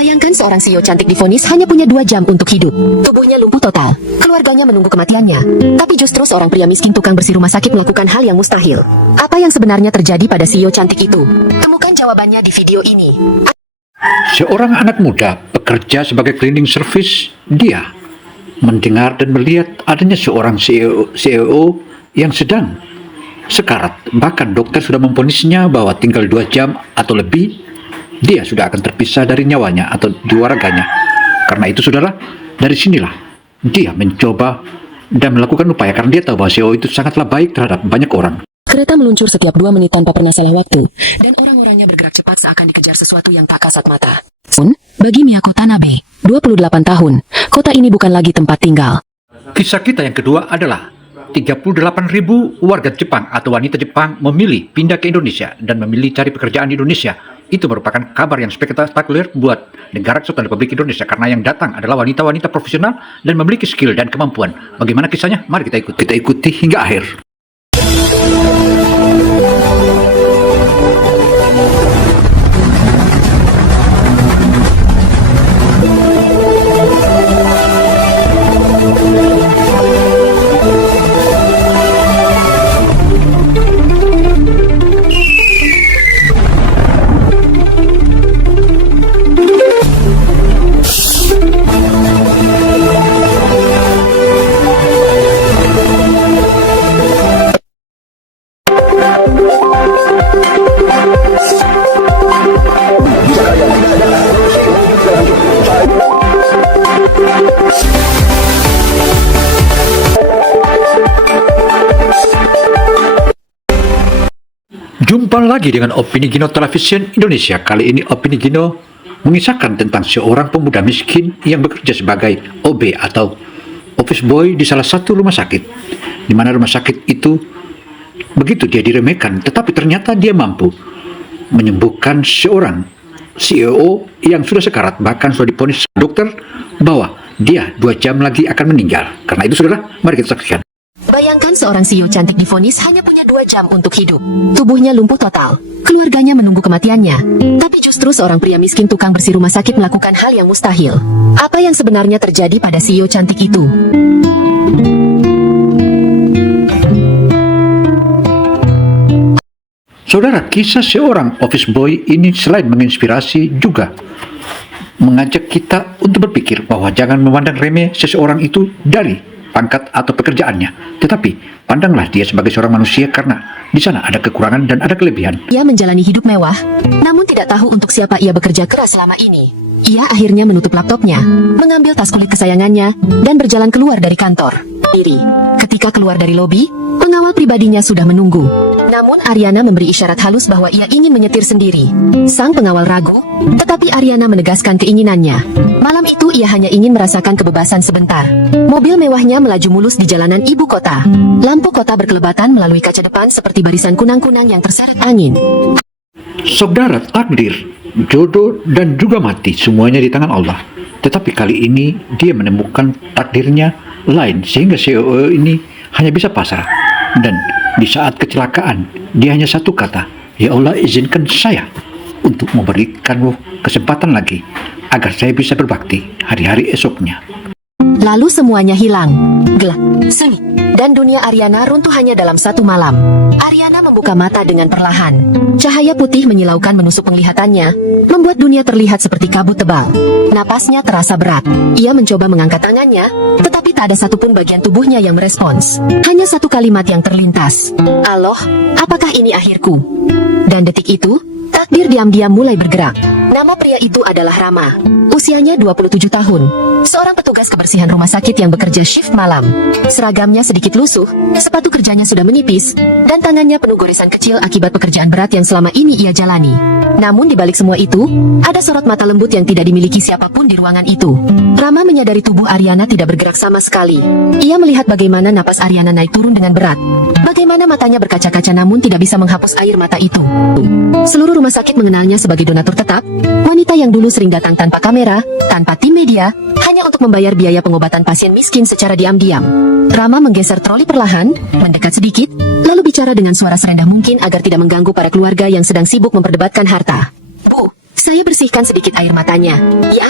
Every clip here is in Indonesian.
Bayangkan seorang CEO cantik divonis hanya punya 2 jam untuk hidup. Tubuhnya lumpuh total. Keluarganya menunggu kematiannya. Tapi justru seorang pria miskin tukang bersih rumah sakit melakukan hal yang mustahil. Apa yang sebenarnya terjadi pada CEO cantik itu? Temukan jawabannya di video ini. Seorang anak muda bekerja sebagai cleaning service. Dia mendengar dan melihat adanya seorang CEO yang sedang sekarat. Bahkan dokter sudah memvonisnya bahwa tinggal 2 jam atau lebih dia sudah akan terpisah dari nyawanya atau jiwa raganya. Karena itu saudara, dari sinilah dia mencoba dan melakukan upaya karena dia tahu bahwa CEO itu sangatlah baik terhadap banyak orang. Kereta meluncur setiap 2 menit tanpa pernah salah waktu, dan orang-orangnya bergerak cepat seakan dikejar sesuatu yang tak kasat mata. Bagi Miyako Tanabe, 28 tahun, kota ini bukan lagi tempat tinggal. Kisah kita yang kedua adalah 38.000 warga Jepang atau wanita Jepang memilih pindah ke Indonesia dan memilih cari pekerjaan di Indonesia. Itu merupakan kabar yang spektakuler buat negara kesatuan Republik Indonesia karena yang datang adalah wanita-wanita profesional dan memiliki skill dan kemampuan. Bagaimana kisahnya? Mari kita ikuti hingga akhir. Jumpa lagi dengan Opini Gino Television Indonesia. Kali ini Opini Gino mengisahkan tentang seorang pemuda miskin yang bekerja sebagai OB atau office boy di salah satu rumah sakit. Di mana rumah sakit itu begitu dia diremehkan, tetapi ternyata dia mampu menyembuhkan seorang CEO yang sudah sekarat, bahkan sudah divonis dokter bahwa dia 2 jam lagi akan meninggal. Karena itu saudara, mari kita saksikan. Bayangkan seorang CEO cantik divonis hanya punya 2 jam untuk hidup. Tubuhnya lumpuh total. Keluarganya menunggu kematiannya. Tapi justru seorang pria miskin tukang bersih rumah sakit melakukan hal yang mustahil. Apa yang sebenarnya terjadi pada CEO cantik itu? Saudara, kisah seorang office boy ini selain menginspirasi juga mengajak kita untuk berpikir bahwa jangan memandang remeh seseorang itu dari pangkat atau pekerjaannya, tetapi pandanglah dia sebagai seorang manusia karena di sana ada kekurangan dan ada kelebihan. Ia menjalani hidup mewah, namun tidak tahu untuk siapa ia bekerja keras selama ini. Ia akhirnya menutup laptopnya, mengambil tas kulit kesayangannya, dan berjalan keluar dari kantor. Ketika keluar dari lobi, pengawal pribadinya sudah menunggu. Namun Ariana memberi isyarat halus bahwa ia ingin menyetir sendiri. Sang pengawal ragu, tetapi Ariana menegaskan keinginannya. Malam itu ia hanya ingin merasakan kebebasan sebentar. Mobil mewahnya melaju mulus di jalanan ibu kota. Lampu kota berkelebatan melalui kaca depan seperti barisan kunang-kunang yang terseret angin. Saudara, takdir, jodoh, dan juga mati semuanya di tangan Allah. Tetapi kali ini dia menemukan takdirnya lain sehingga CEO ini hanya bisa pasrah. Dan di saat kecelakaan dia hanya satu kata, "Ya Allah, izinkan saya untuk memberikanmu kesempatan lagi agar saya bisa berbakti hari-hari esoknya." Lalu semuanya hilang, gelap, sunyi, dan dunia Ariana runtuh hanya dalam satu malam. Ariana membuka mata dengan perlahan. Cahaya putih menyilaukan menusuk penglihatannya, membuat dunia terlihat seperti kabut tebal. Napasnya terasa berat. Ia mencoba mengangkat tangannya, tetapi tak ada satupun bagian tubuhnya yang merespons. Hanya satu kalimat yang terlintas. "Allah, apakah ini akhirku?" Dan detik itu, takdir diam-diam mulai bergerak. Nama pria itu adalah Rama. Usianya 27 tahun. Seorang petugas kebersihan rumah sakit yang bekerja shift malam. Seragamnya sedikit lusuh, sepatu kerjanya sudah menipis, dan tangannya penuh goresan kecil akibat pekerjaan berat yang selama ini ia jalani. Namun di balik semua itu, ada sorot mata lembut yang tidak dimiliki siapapun di ruangan itu. Rama menyadari tubuh Ariana tidak bergerak sama sekali. Ia melihat bagaimana napas Ariana naik turun dengan berat. Bagaimana matanya berkaca-kaca namun tidak bisa menghapus air mata itu. Seluruh rumah sakit mengenalnya sebagai donatur tetap, wanita yang dulu sering datang tanpa kamera, tanpa tim media, hanya untuk membayar biaya pengobatan pasien miskin secara diam-diam. Rama menggeser troli perlahan, mendekat sedikit, lalu bicara dengan suara serendah mungkin agar tidak mengganggu para keluarga yang sedang sibuk memperdebatkan harta. "Bu, Saya bersihkan sedikit air matanya. Ya,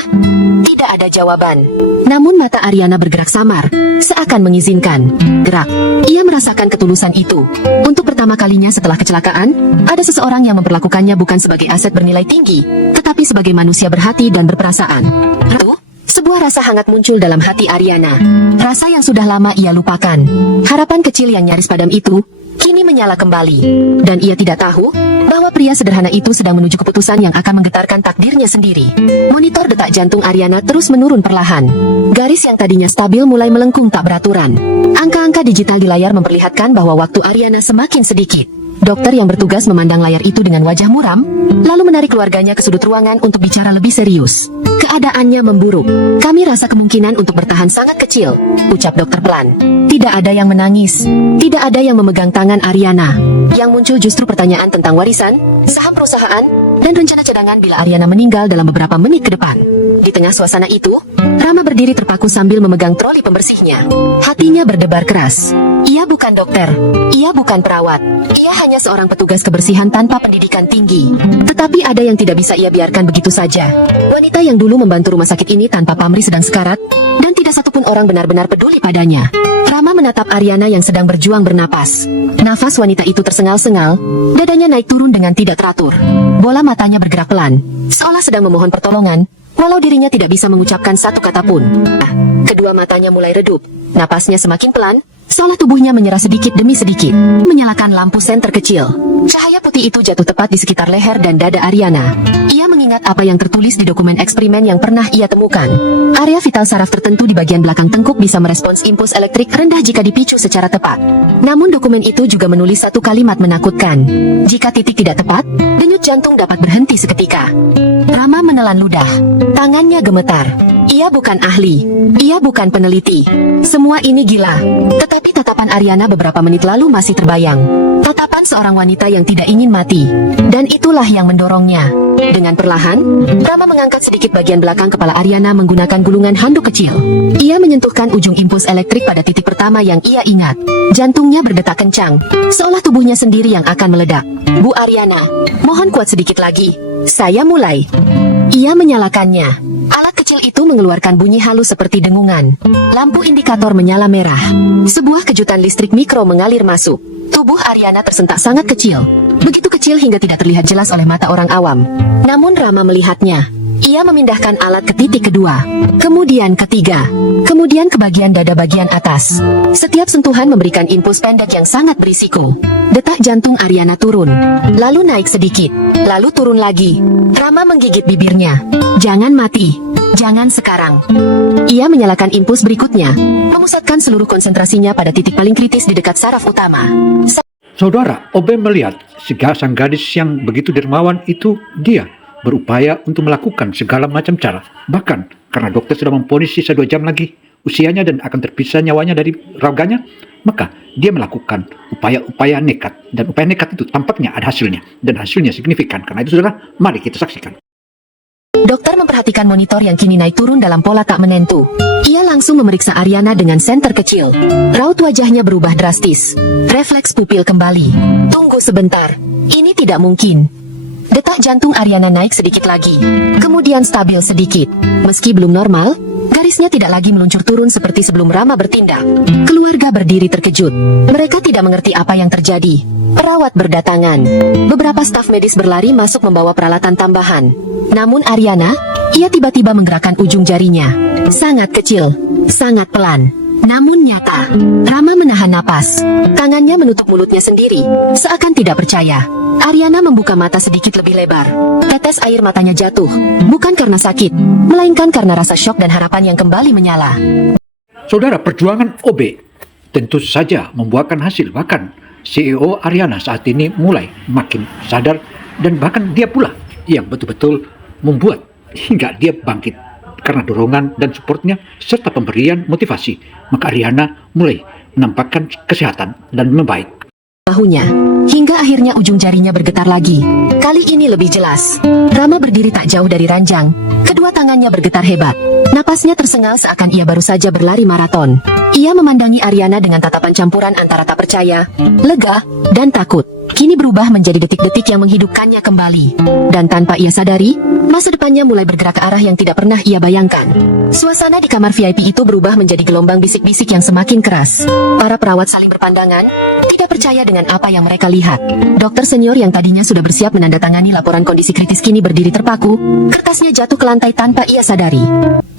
tidak ada jawaban. Namun mata Ariana bergerak samar, seakan mengizinkan. Gerak. Ia merasakan ketulusan itu. Untuk pertama kalinya setelah kecelakaan, ada seseorang yang memperlakukannya bukan sebagai aset bernilai tinggi, tetapi sebagai manusia berhati dan berperasaan. Lalu, sebuah rasa hangat muncul dalam hati Ariana. Rasa yang sudah lama ia lupakan. Harapan kecil yang nyaris padam itu kini menyala kembali. Dan ia tidak tahu bahwa pria sederhana itu sedang menuju keputusan yang akan menggetarkan takdirnya sendiri. Monitor detak jantung Ariana terus menurun perlahan. Garis yang tadinya stabil mulai melengkung tak beraturan. Angka-angka digital di layar memperlihatkan bahwa waktu Ariana semakin sedikit. Dokter yang bertugas memandang layar itu dengan wajah muram, lalu menarik keluarganya ke sudut ruangan untuk bicara lebih serius. Keadaannya memburuk. Kami rasa kemungkinan untuk bertahan sangat kecil, ucap dokter pelan. Tidak ada yang menangis. Tidak ada yang memegang tangan Ariana. Yang muncul justru pertanyaan tentang warisan, saham perusahaan, dan rencana cadangan bila Ariana meninggal dalam beberapa menit ke depan. Di tengah suasana itu, Rama berdiri terpaku sambil memegang troli pembersihnya. Hatinya berdebar keras. Ia bukan dokter. Ia bukan perawat. Ia hanya seorang petugas kebersihan tanpa pendidikan tinggi. Tetapi ada yang tidak bisa ia biarkan begitu saja. Wanita yang dulu membantu rumah sakit ini tanpa pamrih sedang sekarat, dan tidak satupun orang benar-benar peduli padanya. Rama menatap Ariana yang sedang berjuang bernapas. Nafas wanita itu tersengal-sengal, dadanya naik turun dengan tidak teratur. Bola matanya bergerak pelan, seolah sedang memohon pertolongan, walau dirinya tidak bisa mengucapkan satu kata pun. Kedua matanya mulai redup, napasnya semakin pelan, seolah tubuhnya menyerah sedikit demi sedikit. Menyalakan lampu senter kecil. Cahaya putih itu jatuh tepat di sekitar leher dan dada Ariana. Ia mengingat apa yang tertulis di dokumen eksperimen yang pernah ia temukan. Area vital saraf tertentu di bagian belakang tengkuk bisa merespons impuls elektrik rendah jika dipicu secara tepat. Namun dokumen itu juga menulis satu kalimat menakutkan. Jika titik tidak tepat, denyut jantung dapat berhenti seketika. Rama menelan ludah. Tangannya gemetar. Ia bukan ahli. Ia bukan peneliti. Semua ini gila. Tetapi tatapan Ariana beberapa menit lalu masih terbayang. Tatapan seorang wanita yang tidak ingin mati. Dan itulah yang mendorongnya. Dengan perlahan, Rama mengangkat sedikit bagian belakang kepala Ariana menggunakan gulungan handuk kecil. Ia menyentuhkan ujung impuls elektrik pada titik pertama yang ia ingat. Jantungnya berdetak kencang, seolah tubuhnya sendiri yang akan meledak. Bu Ariana, mohon kuat sedikit lagi. Saya mulai. Ia menyalakannya. Alat kecil itu mengeluarkan bunyi halus seperti dengungan. Lampu indikator menyala merah. Sebuah kejutan listrik mikro mengalir masuk. Tubuh Ariana tersentak sangat kecil. Begitu kecil hingga tidak terlihat jelas oleh mata orang awam. Namun Rama melihatnya. Ia memindahkan alat ke titik kedua, kemudian ketiga, kemudian ke bagian dada bagian atas. Setiap sentuhan memberikan impuls pendek yang sangat berisiko. Detak jantung Ariana turun, lalu naik sedikit, lalu turun lagi. Rama menggigit bibirnya. Jangan mati, jangan sekarang. Ia menyalakan impuls berikutnya, memusatkan seluruh konsentrasinya pada titik paling kritis di dekat saraf utama. Saudara, Obe melihat sang gadis yang begitu dermawan itu, dia berupaya untuk melakukan segala macam cara. Bahkan karena dokter sudah memvonis sisa 2 jam lagi usianya dan akan terpisah nyawanya dari raganya, maka dia melakukan upaya-upaya nekat. Dan upaya nekat itu tampaknya ada hasilnya. Dan hasilnya signifikan. Karena itu saudara, mari kita saksikan. Dokter memperhatikan monitor yang kini naik turun dalam pola tak menentu. Ia langsung memeriksa Ariana dengan senter kecil. Raut wajahnya berubah drastis. Refleks pupil kembali. Tunggu sebentar. Ini tidak mungkin. Detak jantung Ariana naik sedikit lagi, kemudian stabil sedikit. Meski belum normal, garisnya tidak lagi meluncur turun seperti sebelum Rama bertindak. Keluarga berdiri terkejut. Mereka tidak mengerti apa yang terjadi. Perawat berdatangan. Beberapa staf medis berlari masuk membawa peralatan tambahan. Namun Ariana, ia tiba-tiba menggerakkan ujung jarinya. Sangat kecil, sangat pelan. Namun nyata. Rama menahan napas. Tangannya menutup mulutnya sendiri, seakan tidak percaya. Ariana membuka mata sedikit lebih lebar. Tetes air matanya jatuh, bukan karena sakit, melainkan karena rasa syok dan harapan yang kembali menyala. Saudara, perjuangan OB tentu saja membuahkan hasil. Bahkan CEO Ariana saat ini mulai makin sadar, dan bahkan dia pula yang betul-betul membuat hingga dia bangkit karena dorongan dan supportnya serta pemberian motivasi. Maka Ariana mulai menampakkan kesehatan dan membaik. Bahunya, hingga akhirnya ujung jarinya bergetar lagi. Kali ini lebih jelas. Rama berdiri tak jauh dari ranjang. Kedua tangannya bergetar hebat. Napasnya tersengal seakan ia baru saja berlari maraton. Ia memandangi Ariana dengan tatapan campuran antara tak percaya, lega, dan takut. kini berubah menjadi detik-detik yang menghidupkannya kembali. Dan tanpa ia sadari, masa depannya mulai bergerak ke arah yang tidak pernah ia bayangkan. Suasana di kamar VIP itu berubah menjadi gelombang bisik-bisik yang semakin keras. Para perawat saling berpandangan, tidak percaya dengan apa yang mereka lihat. Dokter senior yang tadinya sudah bersiap menandatangani laporan kondisi kritis kini berdiri terpaku, kertasnya jatuh ke lantai tanpa ia sadari.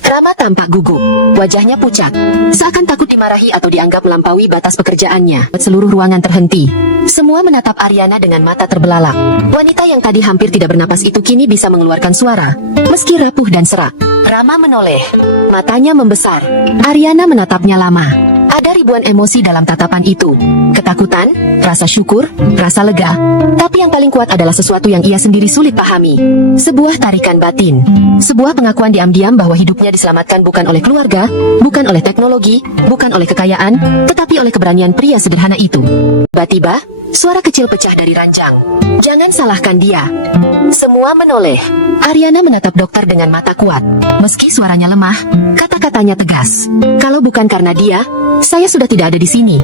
Rama tampak gugup, wajahnya pucat, seakan takut dimarahi atau dianggap melampaui batas pekerjaannya. Seluruh ruangan terhenti. Semua menatap Aryana dengan mata terbelalak. Wanita yang tadi hampir tidak bernapas itu kini bisa mengeluarkan suara, meski rapuh dan serak. Rama menoleh, matanya membesar. Aryana menatapnya lama. Ada ribuan emosi dalam tatapan itu. Ketakutan, rasa syukur, rasa lega. Tapi yang paling kuat adalah sesuatu yang ia sendiri sulit pahami. Sebuah tarikan batin. Sebuah pengakuan diam-diam bahwa hidupnya diselamatkan bukan oleh keluarga, bukan oleh teknologi, bukan oleh kekayaan, tetapi oleh keberanian pria sederhana itu. Tiba-tiba, suara kecil pecah dari ranjang. Jangan salahkan dia. Semua menoleh. Aryana menatap dokter dengan mata kuat. Meski suaranya lemah, kata-katanya tegas. Kalau bukan karena dia, saya sudah tidak ada di sini.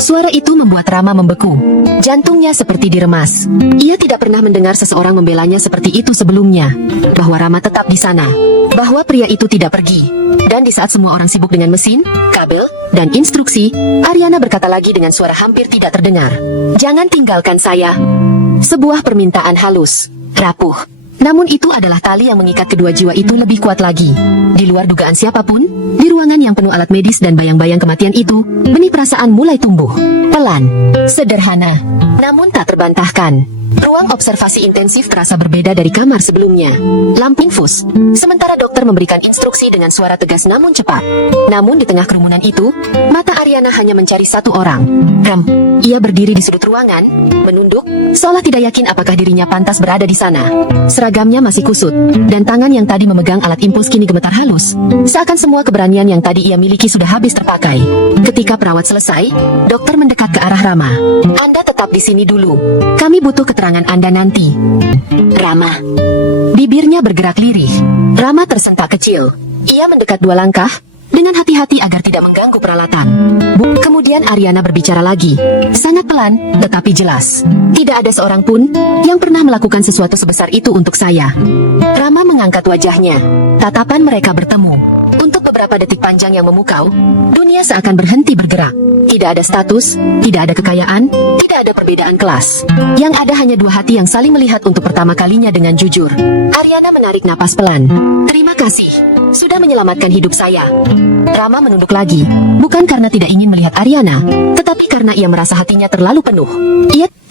Suara itu membuat Rama membeku. Jantungnya seperti diremas. Ia tidak pernah mendengar seseorang membelanya seperti itu sebelumnya. Bahwa Rama tetap di sana. Bahwa pria itu tidak pergi. Dan di saat semua orang sibuk dengan mesin, kabel, dan instruksi, Aryana berkata lagi dengan suara hampir tidak terdengar. Jangan tinggalkan saya. Sebuah permintaan halus, rapuh. Namun itu adalah tali yang mengikat kedua jiwa itu lebih kuat lagi. Di luar dugaan siapapun, di ruangan yang penuh alat medis dan bayang-bayang kematian itu, benih perasaan mulai tumbuh. Pelan, sederhana, namun tak terbantahkan. Ruang observasi intensif terasa berbeda dari kamar sebelumnya. Lampu infus, sementara dokter memberikan instruksi dengan suara tegas namun cepat. Namun di tengah kerumunan itu, mata Aryana hanya mencari satu orang. Ia berdiri di sudut ruangan, menunduk, seolah tidak yakin apakah dirinya pantas berada di sana. Seragamnya masih kusut, dan tangan yang tadi memegang alat impuls kini gemetar halus. Seakan semua keberanian yang tadi ia miliki sudah habis terpakai. Ketika perawat selesai, dokter mendekat ke arah Rama. Anda tetap di sini dulu. Kami butuh keterangan Anda nanti. Rama. Bibirnya bergerak lirih. Rama tersentak kecil. Ia mendekat 2 langkah, dengan hati-hati agar tidak mengganggu peralatan. Kemudian Aryana berbicara lagi. Sangat pelan, tetapi jelas. Tidak ada seorang pun yang pernah melakukan sesuatu sebesar itu untuk saya. Rama mengangkat wajahnya. Tatapan mereka bertemu. Untuk beberapa detik panjang yang memukau, dunia seakan berhenti bergerak. Tidak ada status, tidak ada kekayaan, tidak ada perbedaan kelas. Yang ada hanya 2 hati yang saling melihat untuk pertama kalinya dengan jujur. Aryana menarik napas pelan. Terima kasih, sudah menyelamatkan hidup saya. Rama menunduk lagi, bukan karena tidak ingin melihat Aryana, tetapi karena ia merasa hatinya terlalu penuh.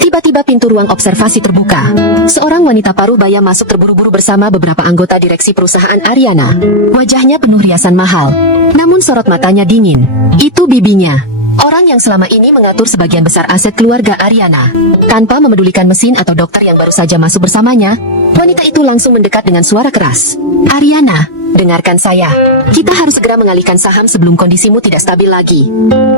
Tiba-tiba pintu ruang observasi terbuka. Seorang wanita paruh baya masuk terburu-buru bersama beberapa anggota direksi perusahaan Aryana. Wajahnya penuh riasan mahal, namun sorot matanya dingin. Itu bibinya. Orang yang selama ini mengatur sebagian besar aset keluarga Aryana. Tanpa memedulikan mesin atau dokter yang baru saja masuk bersamanya, wanita itu langsung mendekat dengan suara keras. Aryana, dengarkan saya. Kita harus segera mengalihkan saham sebelum kondisimu tidak stabil lagi.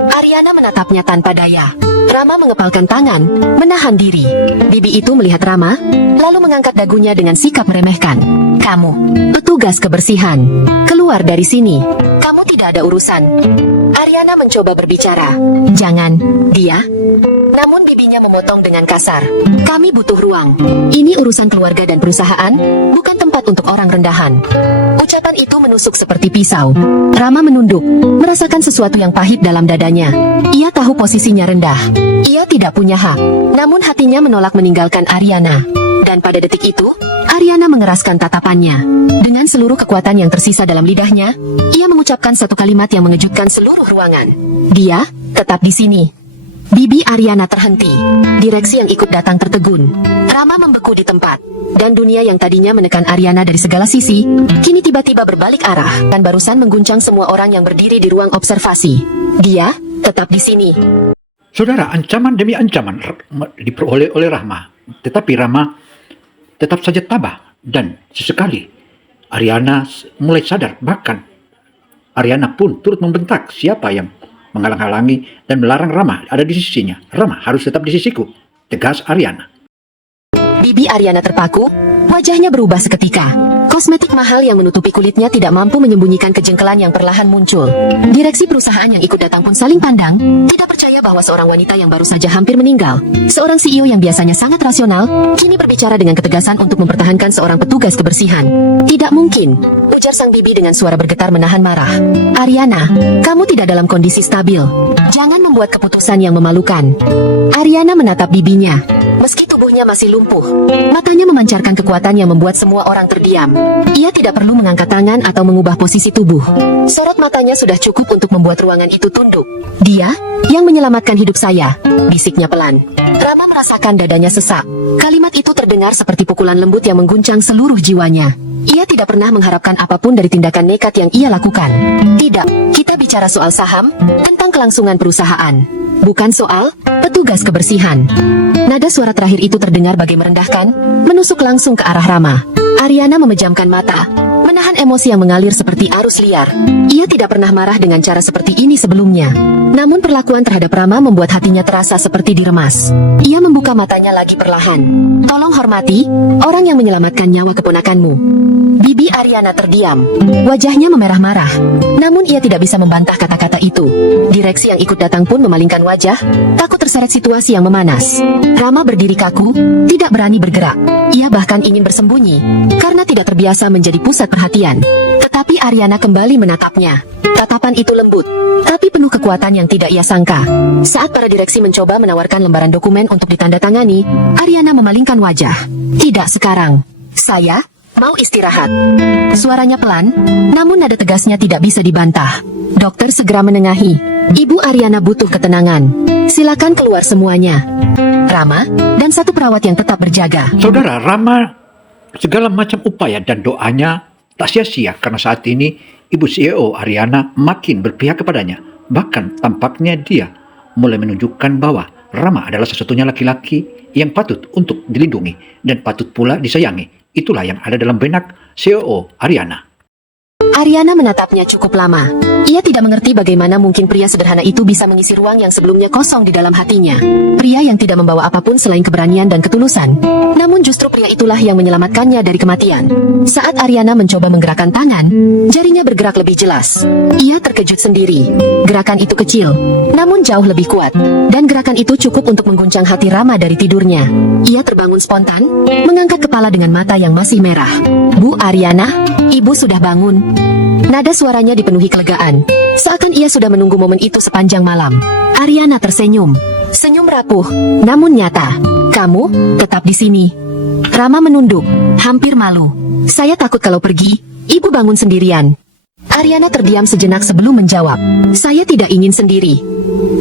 Aryana menatapnya tanpa daya. Rama mengepalkan tangan, menahan diri. Bibi itu melihat Rama, lalu mengangkat dagunya dengan sikap meremehkan. Kamu, petugas kebersihan, keluar dari sini. Kamu tidak ada urusan. Aryana mencoba berbicara. Jangan, dia. Namun bibinya memotong dengan kasar. Kami butuh ruang. Ini urusan keluarga dan perusahaan, bukan tempat untuk orang rendahan. Ucapan itu menusuk seperti pisau. Rama menunduk, merasakan sesuatu yang pahit dalam dadanya. Ia tahu posisinya rendah. Ia tidak punya hak. Namun hatinya menolak meninggalkan Aryana. Dan pada detik itu, Aryana mengeraskan tatapannya. Dengan seluruh kekuatan yang tersisa dalam lidahnya, ia mengucapkan satu kalimat yang mengejutkan seluruh ruangan. Dia tetap di sini. Bibi Aryana terhenti. Direksi yang ikut datang tertegun. Rama membeku di tempat. Dan dunia yang tadinya menekan Aryana dari segala sisi, kini tiba-tiba berbalik arah. Dan barusan mengguncang semua orang yang berdiri di ruang observasi. Dia tetap di sini. Saudara, ancaman demi ancaman diperoleh oleh Rama. Tetapi Rama tetap saja tabah. Dan sesekali Aryana mulai sadar. Bahkan Aryana pun turut membentak siapa yang menghalang-halangi dan melarang Rama ada di sisinya. Rama harus tetap di sisiku, tegas Aryana. Bibi Aryana terpaku, wajahnya berubah seketika. Kosmetik mahal yang menutupi kulitnya tidak mampu menyembunyikan kejengkelan yang perlahan muncul. Direksi perusahaan yang ikut datang pun saling pandang, tidak percaya bahwa seorang wanita yang baru saja hampir meninggal, seorang CEO yang biasanya sangat rasional, kini berbicara dengan ketegasan untuk mempertahankan seorang petugas kebersihan. Tidak mungkin, ujar sang bibi dengan suara bergetar menahan marah. Ariana, kamu tidak dalam kondisi stabil. Jangan membuat keputusan yang memalukan. Ariana menatap bibinya. Meski tubuhnya masih lumpuh, matanya memancarkan kekuatan yang membuat semua orang terdiam. Ia tidak perlu mengangkat tangan atau mengubah posisi tubuh. Sorot matanya sudah cukup untuk membuat ruangan itu tunduk. Dia yang menyelamatkan hidup saya, bisiknya pelan. Rama merasakan dadanya sesak. Kalimat itu terdengar seperti pukulan lembut yang mengguncang seluruh jiwanya. Ia tidak pernah mengharapkan apapun dari tindakan nekat yang ia lakukan. Tidak, kita bicara soal saham, tentang kelangsungan perusahaan. Bukan soal petugas kebersihan. Nada suara terakhir itu terdengar bagai merendahkan, menusuk langsung ke arah Rama. Ariana memejamkan mata, menahan emosi yang mengalir seperti arus liar. Ia tidak pernah marah dengan cara seperti ini sebelumnya. Namun perlakuan terhadap Rama membuat hatinya terasa seperti diremas. Ia membuka matanya lagi perlahan. Tolong hormati orang yang menyelamatkan nyawa keponakanmu. Bibi Ariana terdiam. Wajahnya memerah marah. Namun ia tidak bisa membantah kata-kata itu. Direksi yang ikut datang pun memalingkan wajah, takut terseret situasi yang memanas. Rama berdiri kaku, tidak berani bergerak. Ia bahkan ingin bersembunyi, karena tidak terbiasa menjadi pusat perhatian. Tetapi Ariana kembali menatapnya. Tatapan itu lembut, tapi penuh kekuatan yang tidak ia sangka. Saat para direksi mencoba menawarkan lembaran dokumen untuk ditandatangani, Ariana memalingkan wajah. Tidak sekarang. Saya mau istirahat. Suaranya pelan, namun nada tegasnya tidak bisa dibantah. Dokter segera menengahi. Ibu Ariana butuh ketenangan. Silakan keluar semuanya. Rama dan satu perawat yang tetap berjaga. Saudara, Rama segala macam upaya dan doanya tak sia-sia karena saat ini Ibu CEO Ariana makin berpihak kepadanya. Bahkan tampaknya dia mulai menunjukkan bahwa Rama adalah satu-satunya laki-laki yang patut untuk dilindungi dan patut pula disayangi. Itulah yang ada dalam benak CEO Ariana. Ariana menatapnya cukup lama. Ia tidak mengerti bagaimana mungkin pria sederhana itu bisa mengisi ruang yang sebelumnya kosong di dalam hatinya. Pria yang tidak membawa apapun selain keberanian dan ketulusan. Namun justru pria itulah yang menyelamatkannya dari kematian. Saat Ariana mencoba menggerakkan tangan, jarinya bergerak lebih jelas. Ia terkejut sendiri. Gerakan itu kecil, namun jauh lebih kuat. Dan gerakan itu cukup untuk mengguncang hati Rama dari tidurnya. Ia terbangun spontan, mengangkat kepala dengan mata yang masih merah. Bu Ariana, ibu sudah bangun. Nada suaranya dipenuhi kelegaan, seakan ia sudah menunggu momen itu sepanjang malam. Ariana tersenyum. Senyum rapuh, namun nyata. Kamu tetap di sini. Rama menunduk, hampir malu. Saya takut kalau pergi, ibu bangun sendirian. Ariana terdiam sejenak sebelum menjawab. Saya tidak ingin sendiri.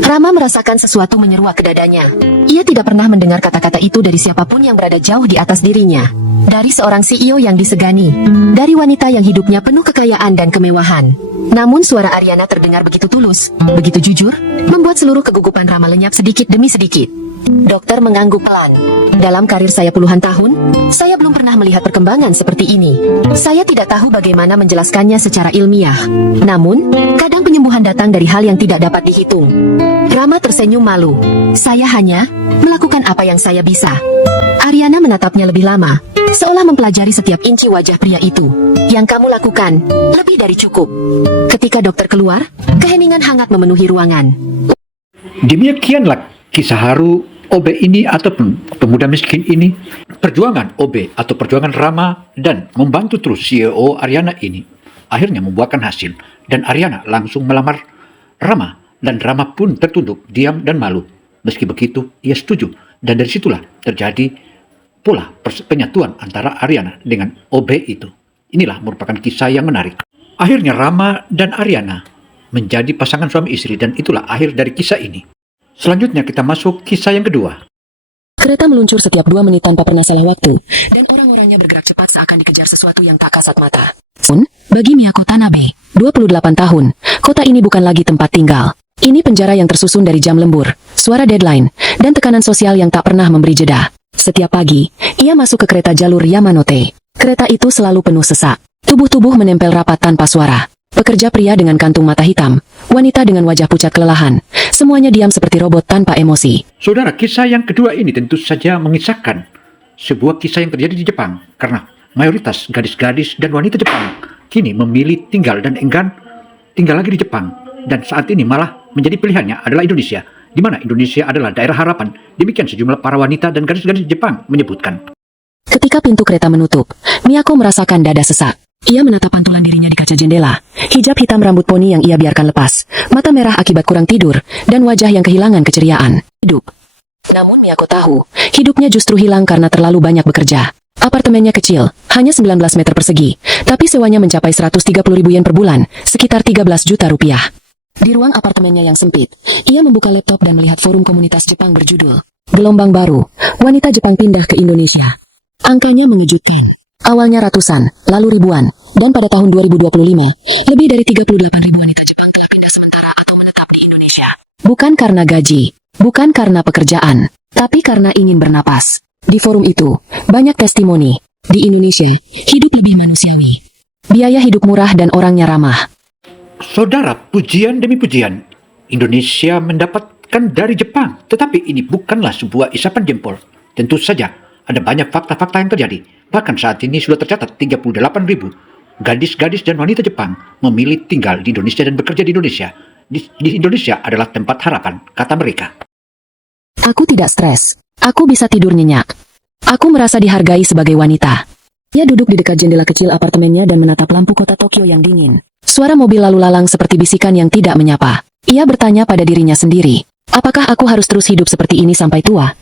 Rama merasakan sesuatu menyeruak ke dadanya. Ia tidak pernah mendengar kata-kata itu dari siapapun yang berada jauh di atas dirinya. Dari seorang CEO yang disegani. Dari wanita yang hidupnya penuh kekayaan dan kemewahan. Namun suara Ariana terdengar begitu tulus, begitu jujur, membuat seluruh kegugupan Rama lenyap sedikit demi sedikit. Dokter mengangguk pelan. Dalam karir saya puluhan tahun, saya belum pernah melihat perkembangan seperti ini. Saya tidak tahu bagaimana menjelaskannya secara ilmiah. Namun, kadang penyembuhan datang dari hal yang tidak dapat dihitung. Rama tersenyum malu. Saya hanya melakukan apa yang saya bisa. Ariana menatapnya lebih lama, seolah mempelajari setiap inci wajah pria itu. Yang kamu lakukan, lebih dari cukup. Ketika dokter keluar, keheningan hangat memenuhi ruangan. Demikianlah kisah haru OB ini ataupun pemuda miskin ini. Perjuangan OB atau perjuangan Rama dan membantu terus CEO Ariana ini akhirnya membuahkan hasil. Dan Ariana langsung melamar Rama. Dan Rama pun tertunduk, diam dan malu. Meski begitu, ia setuju. Dan dari situlah terjadi pula penyatuan antara Ariana dengan OB itu. Inilah merupakan kisah yang menarik. Akhirnya Rama dan Ariana menjadi pasangan suami istri dan itulah akhir dari kisah ini. Selanjutnya kita masuk kisah yang kedua. Kereta meluncur setiap 2 menit tanpa pernah salah waktu. Dan orang-orangnya bergerak cepat seakan dikejar sesuatu yang tak kasat mata. Bagi Miyako Tanabe, 28 tahun, kota ini bukan lagi tempat tinggal. Ini penjara yang tersusun dari jam lembur, suara deadline, dan tekanan sosial yang tak pernah memberi jeda. Setiap pagi, ia masuk ke kereta jalur Yamanote. Kereta itu selalu penuh sesak. Tubuh-tubuh menempel rapat tanpa suara. Pekerja pria dengan kantung mata hitam, wanita dengan wajah pucat kelelahan. Semuanya diam seperti robot tanpa emosi. Saudara, kisah yang kedua ini tentu saja mengisahkan sebuah kisah yang terjadi di Jepang. Karena mayoritas gadis-gadis dan wanita Jepang kini memilih tinggal dan enggan tinggal lagi di Jepang. Dan saat ini malah menjadi pilihannya adalah Indonesia, di mana Indonesia adalah daerah harapan. Demikian sejumlah para wanita dan gadis-gadis Jepang menyebutkan. Ketika pintu kereta menutup, Miyako merasakan dada sesak. Ia menatap pantulan dirinya di kaca jendela. Hijab hitam rambut poni yang ia biarkan lepas, mata merah akibat kurang tidur, dan wajah yang kehilangan keceriaan. Hidup. Namun Miyako tahu, hidupnya justru hilang karena terlalu banyak bekerja. Apartemennya kecil, hanya 19 meter persegi, tapi sewanya mencapai 130.000 yen per bulan, sekitar 13 juta rupiah. Di ruang apartemennya yang sempit, ia membuka laptop dan melihat forum komunitas Jepang berjudul Gelombang Baru, Wanita Jepang Pindah ke Indonesia. Angkanya mengejutkan. Awalnya ratusan, lalu ribuan, dan pada tahun 2025, lebih dari 38.000 wanita Jepang telah pindah sementara atau menetap di Indonesia. Bukan karena gaji, bukan karena pekerjaan, tapi karena ingin bernapas. Di forum itu, banyak testimoni. Di Indonesia, hidup lebih manusiawi. Biaya hidup murah dan orangnya ramah. Saudara, pujian demi pujian, Indonesia mendapatkan dari Jepang. Tetapi ini bukanlah sebuah isapan jempol. Tentu saja, ada banyak fakta-fakta yang terjadi. Bahkan saat ini sudah tercatat 38.000 gadis-gadis dan wanita Jepang memilih tinggal di Indonesia dan bekerja di Indonesia. Di Indonesia adalah tempat harapan, kata mereka. Aku tidak stres. Aku bisa tidur nyenyak. Aku merasa dihargai sebagai wanita. Ia duduk di dekat jendela kecil apartemennya dan menatap lampu kota Tokyo yang dingin. Suara mobil lalu lalang seperti bisikan yang tidak menyapa. Ia bertanya pada dirinya sendiri, apakah aku harus terus hidup seperti ini sampai tua?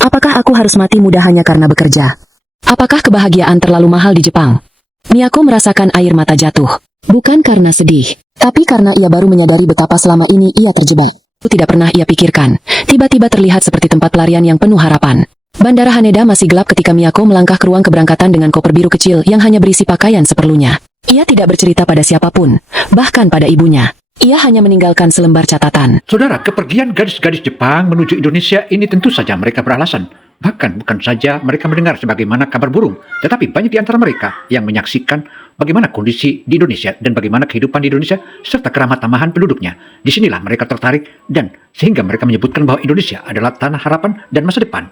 Apakah aku harus mati muda hanya karena bekerja? Apakah kebahagiaan terlalu mahal di Jepang? Miyako merasakan air mata jatuh. Bukan karena sedih, tapi karena ia baru menyadari betapa selama ini ia terjebak. Itu tidak pernah ia pikirkan. Tiba-tiba terlihat seperti tempat pelarian yang penuh harapan. Bandara Haneda masih gelap ketika Miyako melangkah ke ruang keberangkatan dengan koper biru kecil yang hanya berisi pakaian seperlunya. Ia tidak bercerita pada siapapun, bahkan pada ibunya. Ia hanya meninggalkan selembar catatan. Saudara, kepergian gadis-gadis Jepang menuju Indonesia ini tentu saja mereka beralasan. Bahkan bukan saja mereka mendengar sebagaimana kabar burung, tetapi banyak di antara mereka yang menyaksikan bagaimana kondisi di Indonesia dan bagaimana kehidupan di Indonesia serta keramah tamahan penduduknya. Disinilah mereka tertarik dan sehingga mereka menyebutkan bahwa Indonesia adalah tanah harapan dan masa depan.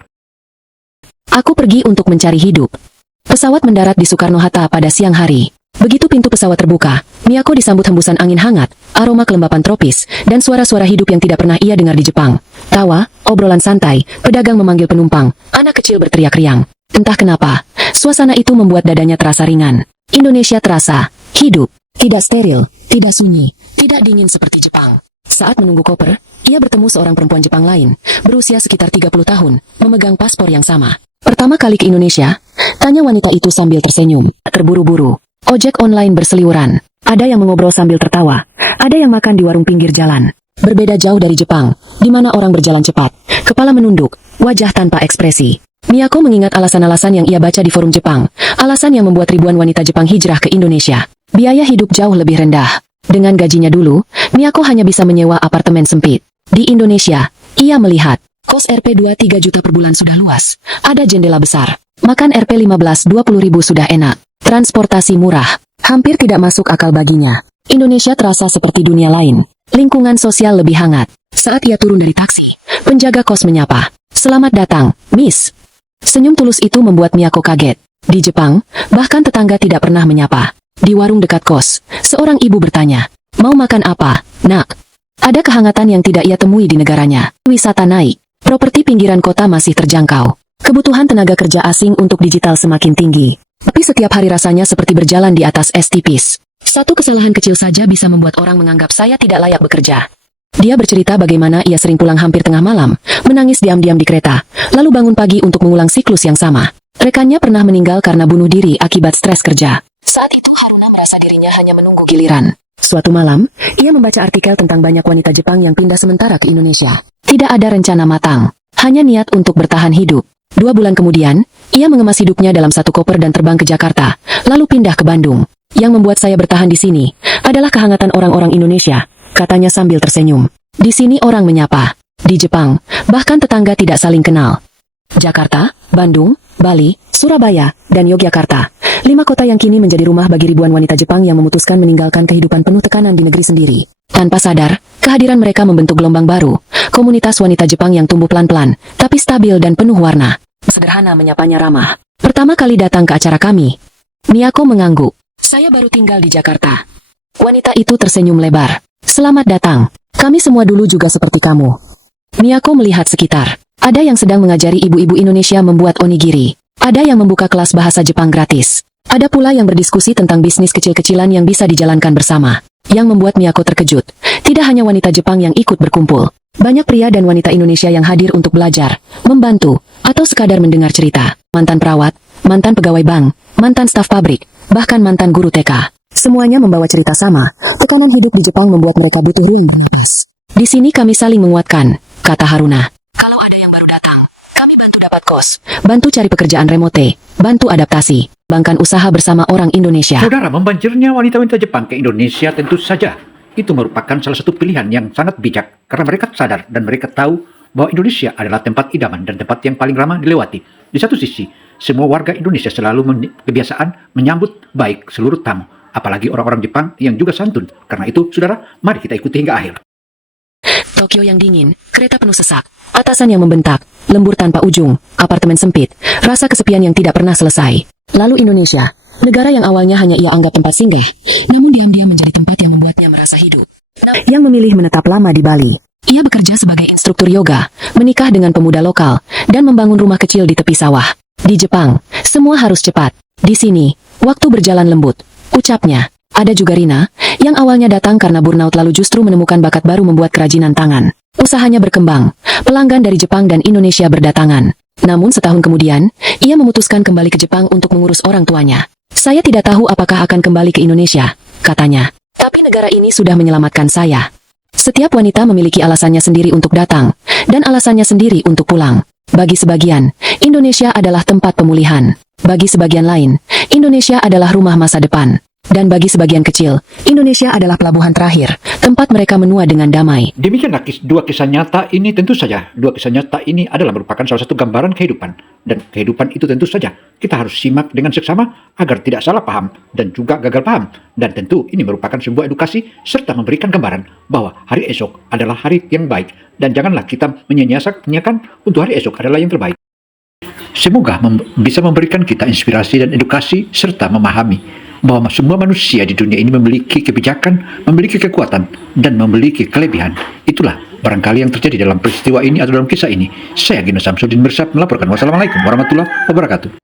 Aku pergi untuk mencari hidup. Pesawat mendarat di Soekarno-Hatta pada siang hari. Begitu pintu pesawat terbuka, Miyako disambut hembusan angin hangat, aroma kelembapan tropis, dan suara-suara hidup yang tidak pernah ia dengar di Jepang. Tawa, obrolan santai, pedagang memanggil penumpang, anak kecil berteriak riang. Entah kenapa, suasana itu membuat dadanya terasa ringan. Indonesia terasa hidup, tidak steril, tidak sunyi, tidak dingin seperti Jepang. Saat menunggu koper, ia bertemu seorang perempuan Jepang lain, berusia sekitar 30 tahun, memegang paspor yang sama. Pertama kali ke Indonesia, tanya wanita itu sambil tersenyum. Terburu-buru. Ojek online berseliweran. Ada yang mengobrol sambil tertawa. Ada yang makan di warung pinggir jalan. Berbeda jauh dari Jepang, di mana orang berjalan cepat, kepala menunduk, wajah tanpa ekspresi. Miyako mengingat alasan-alasan yang ia baca di forum Jepang. Alasan yang membuat ribuan wanita Jepang hijrah ke Indonesia. Biaya hidup jauh lebih rendah. Dengan gajinya dulu, Miyako hanya bisa menyewa apartemen sempit. Di Indonesia, ia melihat kos Rp 23 juta per bulan sudah luas. Ada jendela besar. Makan Rp 15-20 ribu sudah enak. Transportasi murah, hampir tidak masuk akal baginya. Indonesia terasa seperti dunia lain. Lingkungan sosial lebih hangat. Saat ia turun dari taksi, penjaga kos menyapa. Selamat datang, Miss. Senyum tulus itu membuat Miyako kaget. Di Jepang, bahkan tetangga tidak pernah menyapa. Di warung dekat kos, seorang ibu bertanya, mau makan apa, nak? Ada kehangatan yang tidak ia temui di negaranya. Wisata naik, properti pinggiran kota masih terjangkau. Kebutuhan tenaga kerja asing untuk digital semakin tinggi. Tapi setiap hari rasanya seperti berjalan di atas es tipis. Satu kesalahan kecil saja bisa membuat orang menganggap saya tidak layak bekerja. Dia bercerita bagaimana ia sering pulang hampir tengah malam, menangis diam-diam di kereta, lalu bangun pagi untuk mengulang siklus yang sama. Rekannya pernah meninggal karena bunuh diri akibat stres kerja. Saat itu Haruna merasa dirinya hanya menunggu giliran. Suatu malam, ia membaca artikel tentang banyak wanita Jepang yang pindah sementara ke Indonesia. Tidak ada rencana matang, hanya niat untuk bertahan hidup. 2 bulan kemudian, ia mengemas hidupnya dalam satu koper dan terbang ke Jakarta, lalu pindah ke Bandung. Yang membuat saya bertahan di sini adalah kehangatan orang-orang Indonesia, katanya sambil tersenyum. Di sini orang menyapa. Di Jepang, bahkan tetangga tidak saling kenal. Jakarta, Bandung, Bali, Surabaya, dan Yogyakarta. 5 kota yang kini menjadi rumah bagi ribuan wanita Jepang yang memutuskan meninggalkan kehidupan penuh tekanan di negeri sendiri. Tanpa sadar, kehadiran mereka membentuk gelombang baru. Komunitas wanita Jepang yang tumbuh pelan-pelan, tapi stabil dan penuh warna. Sederhana menyapanya ramah. Pertama kali datang ke acara kami. Miyako mengangguk. Saya baru tinggal di Jakarta. Wanita itu tersenyum lebar. Selamat datang. Kami semua dulu juga seperti kamu. Miyako melihat sekitar. Ada yang sedang mengajari ibu-ibu Indonesia membuat onigiri. Ada yang membuka kelas bahasa Jepang gratis. Ada pula yang berdiskusi tentang bisnis kecil-kecilan yang bisa dijalankan bersama. Yang membuat Miyako terkejut. Tidak hanya wanita Jepang yang ikut berkumpul. Banyak pria dan wanita Indonesia yang hadir untuk belajar, membantu, atau sekadar mendengar cerita. Mantan perawat, mantan pegawai bank, mantan staf pabrik, bahkan mantan guru TK. Semuanya membawa cerita sama. Tekanan hidup di Jepang membuat mereka butuh ruang bernafas. Di sini kami saling menguatkan, kata Haruna. Kalau ada yang baru datang, kami bantu dapat kos, bantu cari pekerjaan remote, bantu adaptasi, bahkan usaha bersama orang Indonesia. Saudara, membanjirnya wanita-wanita Jepang ke Indonesia tentu saja itu merupakan salah satu pilihan yang sangat bijak karena mereka sadar dan mereka tahu bahwa Indonesia adalah tempat idaman dan tempat yang paling ramah dilewati. Di satu sisi, semua warga Indonesia selalu kebiasaan menyambut baik seluruh tamu, apalagi orang-orang Jepang yang juga santun. Karena itu, saudara, mari kita ikuti hingga akhir. Tokyo yang dingin, kereta penuh sesak, atasan yang membentak, lembur tanpa ujung, apartemen sempit, rasa kesepian yang tidak pernah selesai. Lalu Indonesia, negara yang awalnya hanya ia anggap tempat singgah, namun diam-diam menjadi tempat yang membuatnya merasa hidup. Yang memilih menetap lama di Bali. Ia bekerja sebagai instruktur yoga, menikah dengan pemuda lokal, dan membangun rumah kecil di tepi sawah. Di Jepang, semua harus cepat. Di sini, waktu berjalan lembut, ucapnya. Ada juga Rina, yang awalnya datang karena burnout lalu justru menemukan bakat baru membuat kerajinan tangan. Usahanya berkembang, pelanggan dari Jepang dan Indonesia berdatangan. Namun setahun kemudian, ia memutuskan kembali ke Jepang untuk mengurus orang tuanya. Saya tidak tahu apakah akan kembali ke Indonesia, katanya. Tapi negara ini sudah menyelamatkan saya. Setiap wanita memiliki alasannya sendiri untuk datang, dan alasannya sendiri untuk pulang. Bagi sebagian, Indonesia adalah tempat pemulihan. Bagi sebagian lain, Indonesia adalah rumah masa depan. Dan bagi sebagian kecil, Indonesia adalah pelabuhan terakhir, tempat mereka menua dengan damai. Demikianlah dua kisah nyata ini tentu saja. Dua kisah nyata ini adalah merupakan salah satu gambaran kehidupan. Dan kehidupan itu tentu saja kita harus simak dengan seksama agar tidak salah paham dan juga gagal paham. Dan tentu ini merupakan sebuah edukasi serta memberikan gambaran bahwa hari esok adalah hari yang baik. Dan janganlah kita menyanyiakan untuk hari esok adalah yang terbaik. Semoga bisa memberikan kita inspirasi dan edukasi serta memahami bahwa semua manusia di dunia ini memiliki kebijakan, memiliki kekuatan, dan memiliki kelebihan. Itulah barangkali yang terjadi dalam peristiwa ini atau dalam kisah ini. Saya Gino Samsudin Mirsad melaporkan. Wassalamualaikum warahmatullahi wabarakatuh.